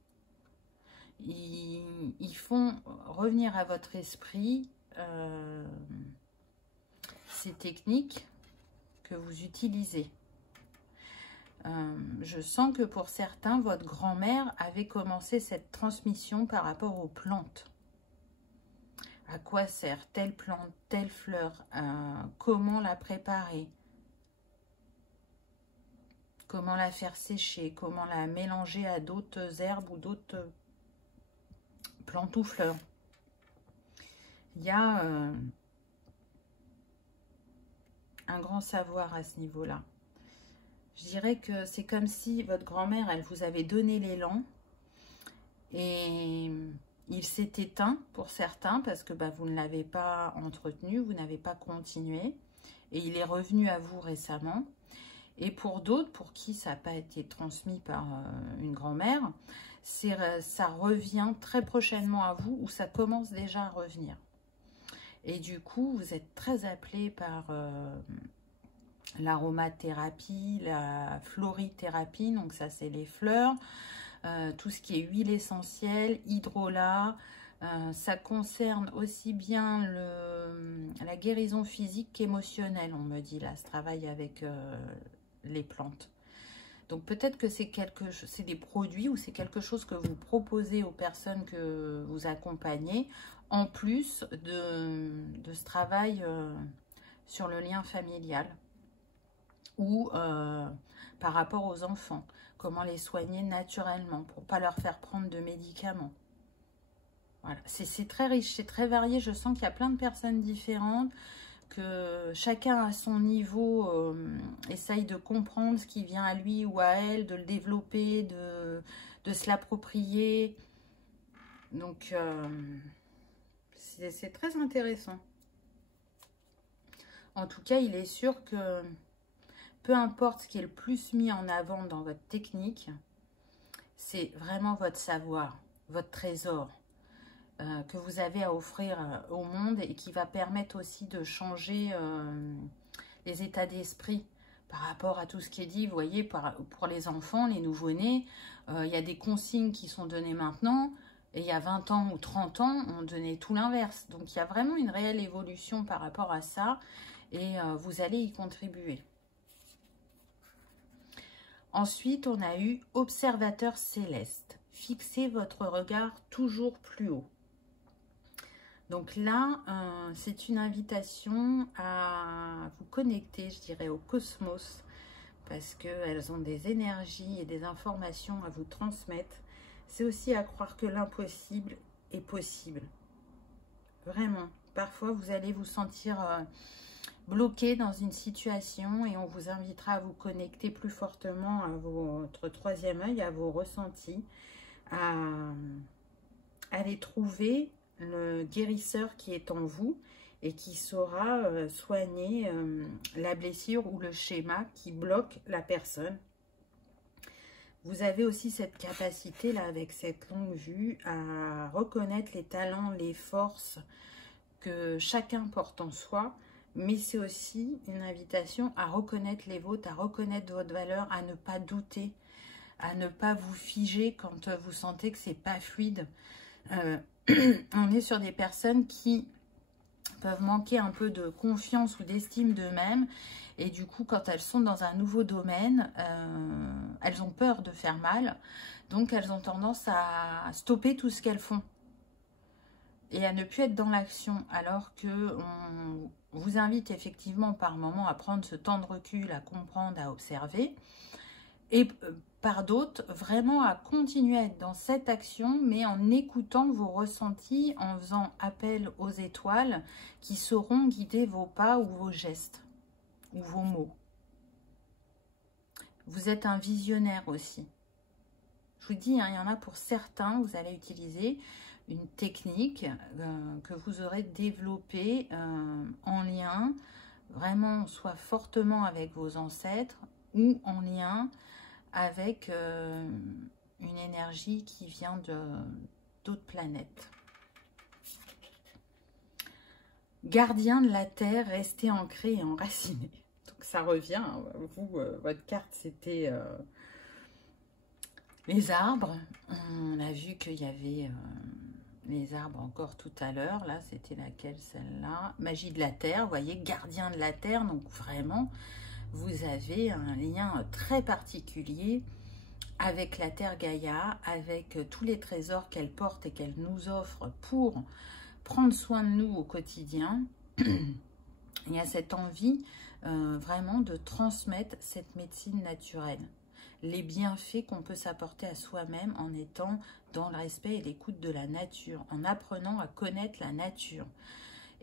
Ils font revenir à votre esprit ces techniques que vous utilisez. Je sens que pour certains, votre grand-mère avait commencé cette transmission par rapport aux plantes. À quoi sert telle plante, telle fleur, comment la préparer, comment la faire sécher, comment la mélanger à d'autres herbes ou d'autres plantes ou fleurs. Il y a un grand savoir à ce niveau-là. Je dirais que c'est comme si votre grand-mère, elle vous avait donné l'élan et il s'est éteint pour certains parce que vous ne l'avez pas entretenu, vous n'avez pas continué et il est revenu à vous récemment. Et pour d'autres, pour qui ça n'a pas été transmis par une grand-mère, ça revient très prochainement à vous ou ça commence déjà à revenir. Et du coup, vous êtes très appelé par l'aromathérapie, la florithérapie, donc ça c'est les fleurs, tout ce qui est huile essentielle, hydrolat, ça concerne aussi bien la guérison physique qu'émotionnelle, on me dit là, ce travail avec les plantes. Donc peut-être que c'est des produits ou c'est quelque chose que vous proposez aux personnes que vous accompagnez, en plus de ce travail sur le lien familial ou par rapport aux enfants, comment les soigner naturellement pour ne pas leur faire prendre de médicaments. Voilà, c'est très riche, c'est très varié, je sens qu'il y a plein de personnes différentes, que chacun à son niveau essaye de comprendre ce qui vient à lui ou à elle, de le développer, de se l'approprier. Donc, c'est très intéressant. En tout cas, il est sûr que peu importe ce qui est le plus mis en avant dans votre technique, c'est vraiment votre savoir, votre trésor que vous avez à offrir au monde et qui va permettre aussi de changer les états d'esprit par rapport à tout ce qui est dit. Vous voyez, pour les enfants, les nouveau-nés, il y a des consignes qui sont données maintenant et il y a 20 ans ou 30 ans, on donnait tout l'inverse. Donc, il y a vraiment une réelle évolution par rapport à ça et vous allez y contribuer. Ensuite, on a eu observateur céleste. Fixez votre regard toujours plus haut. Donc là, c'est une invitation à vous connecter, je dirais, au cosmos, parce qu'elles ont des énergies et des informations à vous transmettre. C'est aussi à croire que l'impossible est possible. Vraiment. Parfois, vous allez vous sentir bloqué dans une situation et on vous invitera à vous connecter plus fortement à votre troisième œil, à vos ressentis, à aller trouver le guérisseur qui est en vous et qui saura soigner la blessure ou le schéma qui bloque la personne. Vous avez aussi cette capacité là avec cette longue vue à reconnaître les talents, les forces que chacun porte en soi, mais c'est aussi une invitation à reconnaître les vôtres, à reconnaître votre valeur, à ne pas douter, à ne pas vous figer quand vous sentez que c'est pas fluide. On est sur des personnes qui peuvent manquer un peu de confiance ou d'estime d'eux-mêmes et du coup quand elles sont dans un nouveau domaine, elles ont peur de faire mal, donc elles ont tendance à stopper tout ce qu'elles font et à ne plus être dans l'action, alors que on vous invite effectivement par moment à prendre ce temps de recul, à comprendre, à observer, et par d'autres, vraiment à continuer à être dans cette action, mais en écoutant vos ressentis, en faisant appel aux étoiles qui sauront guider vos pas ou vos gestes, ou vos mots. Vous êtes un visionnaire aussi. Je vous dis, hein, il y en a pour certains, vous allez utiliser une technique que vous aurez développée en lien, vraiment, soit fortement avec vos ancêtres, ou en lien avec une énergie qui vient d'autres planètes. Gardien de la terre, restez ancré et enraciné. Donc ça revient, vous, votre carte c'était les arbres. On a vu qu'il y avait les arbres encore tout à l'heure. Là, c'était laquelle, celle-là? Magie de la terre, vous voyez, gardien de la terre. Donc vraiment, vous avez un lien très particulier avec la terre Gaïa, avec tous les trésors qu'elle porte et qu'elle nous offre pour prendre soin de nous au quotidien. Il y a cette envie vraiment de transmettre cette médecine naturelle, les bienfaits qu'on peut s'apporter à soi-même en étant dans le respect et l'écoute de la nature, en apprenant à connaître la nature.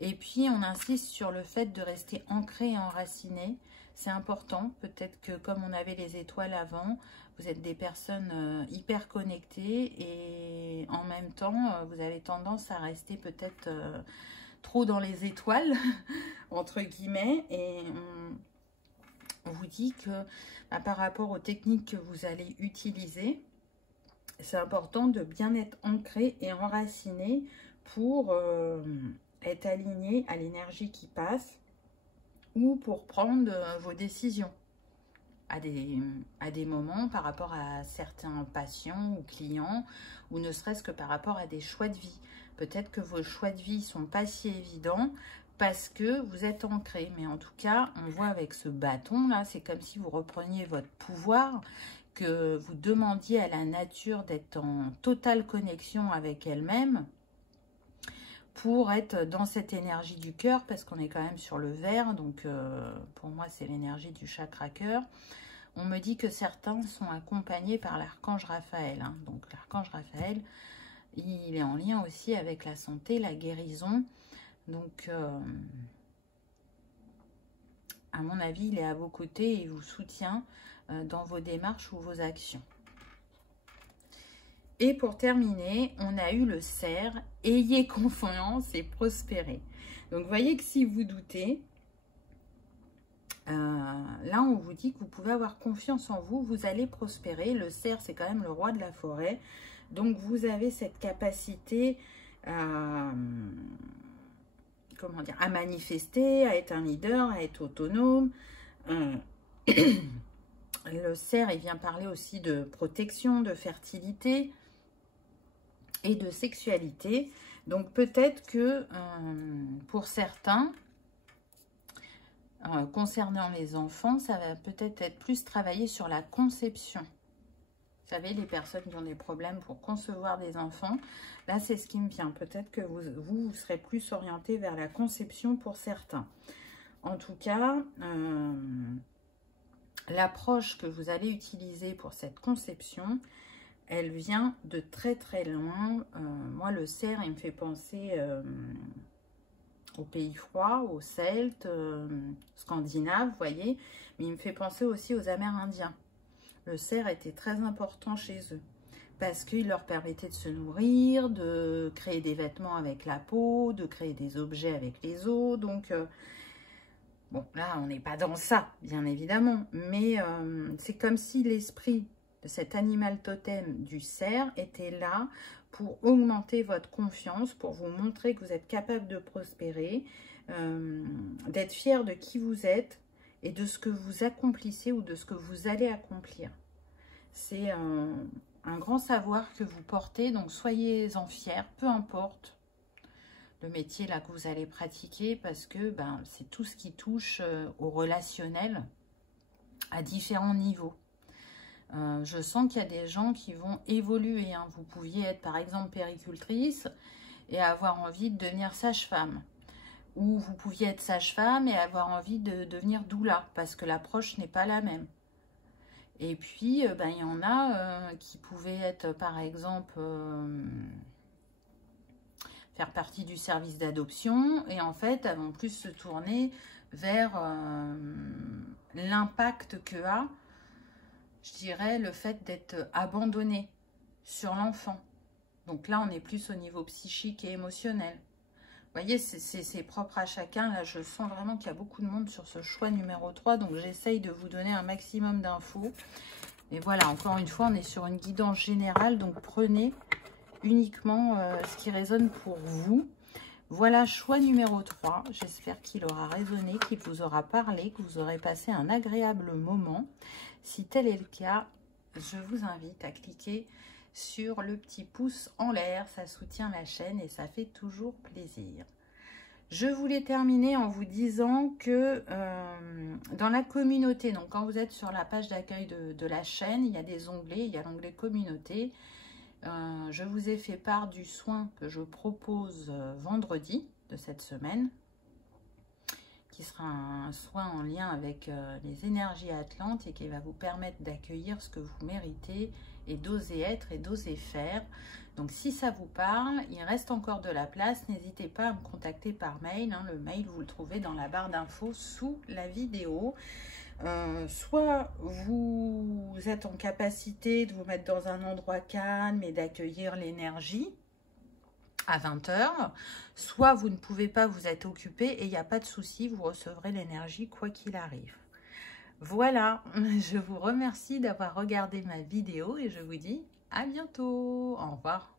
Et puis on insiste sur le fait de rester ancré et enraciné. C'est important, peut-être que comme on avait les étoiles avant, vous êtes des personnes hyper connectées et en même temps, vous avez tendance à rester peut-être trop dans les étoiles, entre guillemets. Et on vous dit que par rapport aux techniques que vous allez utiliser, c'est important de bien être ancré et enraciné pour être aligné à l'énergie qui passe ou pour prendre vos décisions à des moments par rapport à certains patients ou clients, ou ne serait-ce que par rapport à des choix de vie. Peut-être que vos choix de vie ne sont pas si évidents parce que vous êtes ancré. Mais en tout cas, on voit avec ce bâton là, c'est comme si vous repreniez votre pouvoir, que vous demandiez à la nature d'être en totale connexion avec elle-même pour être dans cette énergie du cœur, parce qu'on est quand même sur le vert, donc pour moi c'est l'énergie du chakra cœur. On me dit que certains sont accompagnés par l'archange Raphaël, hein. Donc l'archange Raphaël, il est en lien aussi avec la santé, la guérison, donc à mon avis il est à vos côtés et il vous soutient dans vos démarches ou vos actions. Et pour terminer, on a eu le cerf, ayez confiance et prospérez. Donc, vous voyez que si vous doutez, là, on vous dit que vous pouvez avoir confiance en vous, vous allez prospérer. Le cerf, c'est quand même le roi de la forêt. Donc, vous avez cette capacité à, comment dire, à manifester, à être un leader, à être autonome. Le cerf, il vient parler aussi de protection, de fertilité et de sexualité. Donc peut-être que pour certains, concernant les enfants, ça va peut-être être plus travaillé sur la conception. Vous savez, les personnes qui ont des problèmes pour concevoir des enfants, là c'est ce qui me vient. Peut-être que vous serez plus orienté vers la conception pour certains. En tout cas, l'approche que vous allez utiliser pour cette conception, elle vient de très très loin. Moi, le cerf, il me fait penser aux pays froids, aux Celtes, scandinaves, vous voyez. Mais il me fait penser aussi aux Amérindiens. Le cerf était très important chez eux parce qu'il leur permettait de se nourrir, de créer des vêtements avec la peau, de créer des objets avec les os. Donc, bon, là, on n'est pas dans ça, bien évidemment. Mais c'est comme si l'esprit de cet animal totem du cerf était là pour augmenter votre confiance, pour vous montrer que vous êtes capable de prospérer, d'être fier de qui vous êtes et de ce que vous accomplissez ou de ce que vous allez accomplir. C'est un grand savoir que vous portez, donc soyez-en fiers, peu importe le métier là que vous allez pratiquer, parce que c'est tout ce qui touche au relationnel à différents niveaux. Je sens qu'il y a des gens qui vont évoluer, hein. Vous pouviez être par exemple péricultrice et avoir envie de devenir sage-femme. Ou vous pouviez être sage-femme et avoir envie de devenir doula, parce que l'approche n'est pas la même. Et puis, il y en a qui pouvaient être par exemple faire partie du service d'adoption et en fait, elles vont plus se tourner vers l'impact que a, je dirais, le fait d'être abandonné sur l'enfant. Donc là, on est plus au niveau psychique et émotionnel. Vous voyez, c'est propre à chacun. Là, je sens vraiment qu'il y a beaucoup de monde sur ce choix numéro 3. Donc, j'essaye de vous donner un maximum d'infos. Et voilà, encore une fois, on est sur une guidance générale. Donc, prenez uniquement ce qui résonne pour vous. Voilà, choix numéro 3. J'espère qu'il aura résonné, qu'il vous aura parlé, que vous aurez passé un agréable moment. Si tel est le cas, je vous invite à cliquer sur le petit pouce en l'air. Ça soutient la chaîne et ça fait toujours plaisir. Je voulais terminer en vous disant que dans la communauté, donc quand vous êtes sur la page d'accueil de la chaîne, il y a des onglets, il y a l'onglet communauté. Je vous ai fait part du soin que je propose vendredi de cette semaine, qui sera un soin en lien avec les énergies atlantes et qui va vous permettre d'accueillir ce que vous méritez et d'oser être et d'oser faire. Donc si ça vous parle, il reste encore de la place, n'hésitez pas à me contacter par mail, hein. Le mail vous le trouvez dans la barre d'infos sous la vidéo. Soit vous êtes en capacité de vous mettre dans un endroit calme et d'accueillir l'énergie à 20 h, soit vous ne pouvez pas, vous êtes occupé et il n'y a pas de souci, vous recevrez l'énergie quoi qu'il arrive. Voilà, je vous remercie d'avoir regardé ma vidéo et je vous dis à bientôt. Au revoir.